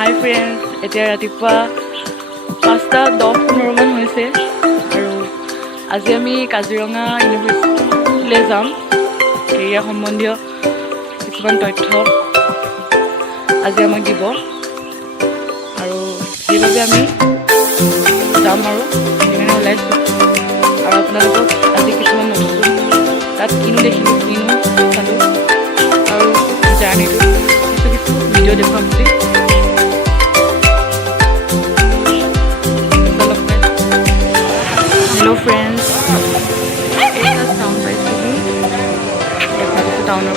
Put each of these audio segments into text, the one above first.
হাই friends, এতিয়া ৰাতিপুৱা 5:10-15 হৈছে আৰু আজি আমি কাজিৰঙা ইউনিভাৰ্চিটিলৈ যাম। কেৰিয়াৰ সম্বন্ধীয় কিছুমান তথ্য আজি আমাক দিব আৰু সেইবাবে আমি যাম আৰু সেইকাৰণে ওলাইছোঁ। আৰু আপোনালোকক আজি কিছুমান নতুন তাত কিনো দেখিলোঁ, কিনো চালোঁ আৰু জাৰ্ণিটো কিছু ভিডিঅ' দেখুৱাম বুলি। হেল্ল' ফ্ৰেণ্ডছ, এটা টাউন পাইছিলোঁ। দেখাইছোঁ টাউনৰ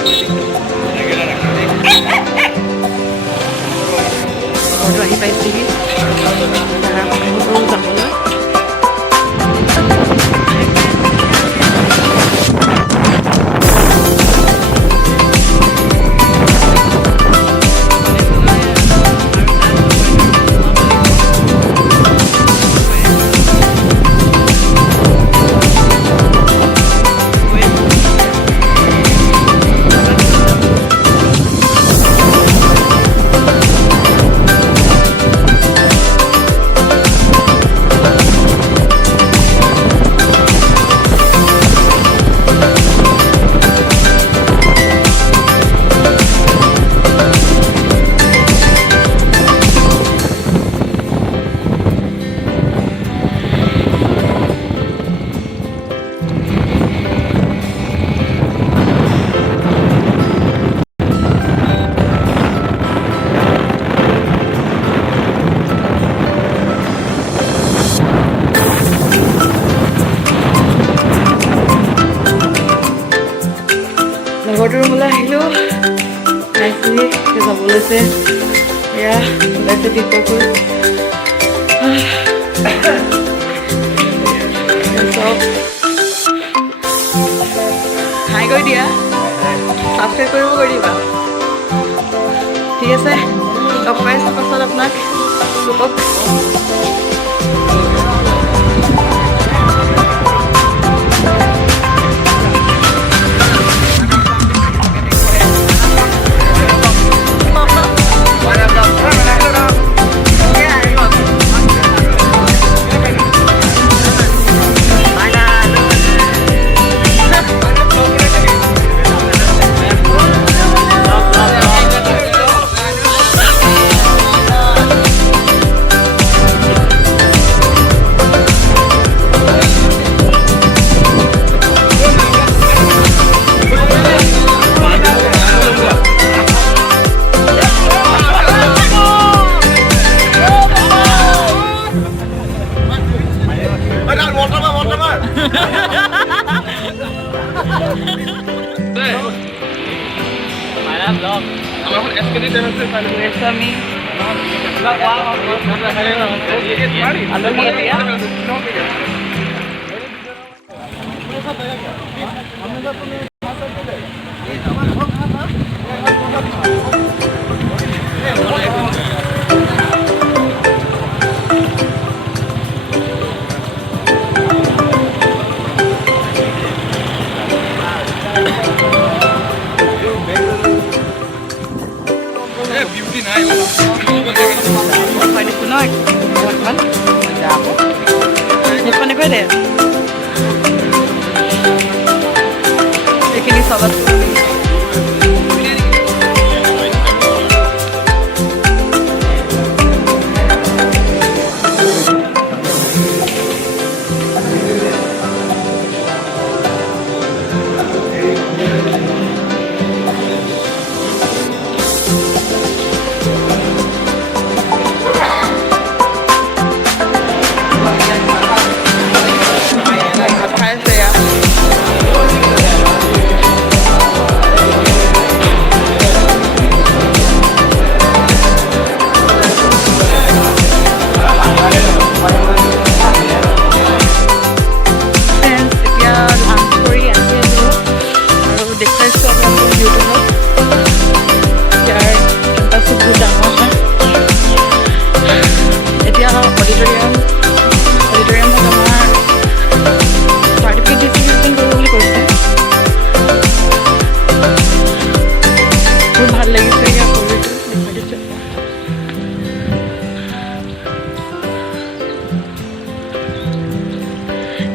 ঘৰটো আহি পাইছেহি যাবলৈ। লগৰটোৰ ৰুমলৈ আহিলোঁ, আহিছোঁহি যাব লৈছে। এয়া ওলাইছে দীপকো চব হাই কৰি দিয়া, ছাবস্ক্ৰাইব কৰিব কৰি দিবা। ঠিক আছে, লগ পাইছোঁ পাছত আপোনাক দীপক। এইখিনি চব আছে।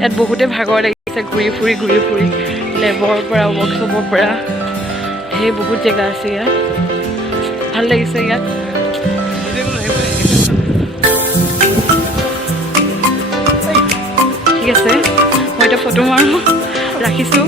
ইয়াত বহুতে ভাগৰ লাগিছে ঘূৰি ফুৰি লেবৰ পৰা ৱৰ্কশ্বপৰ পৰা সেই বহুত জেগা আছে ইয়াত ভাল লাগিছে ইয়াত ঠিক আছে মই এটা ফটো মাৰো ৰাখিছোঁ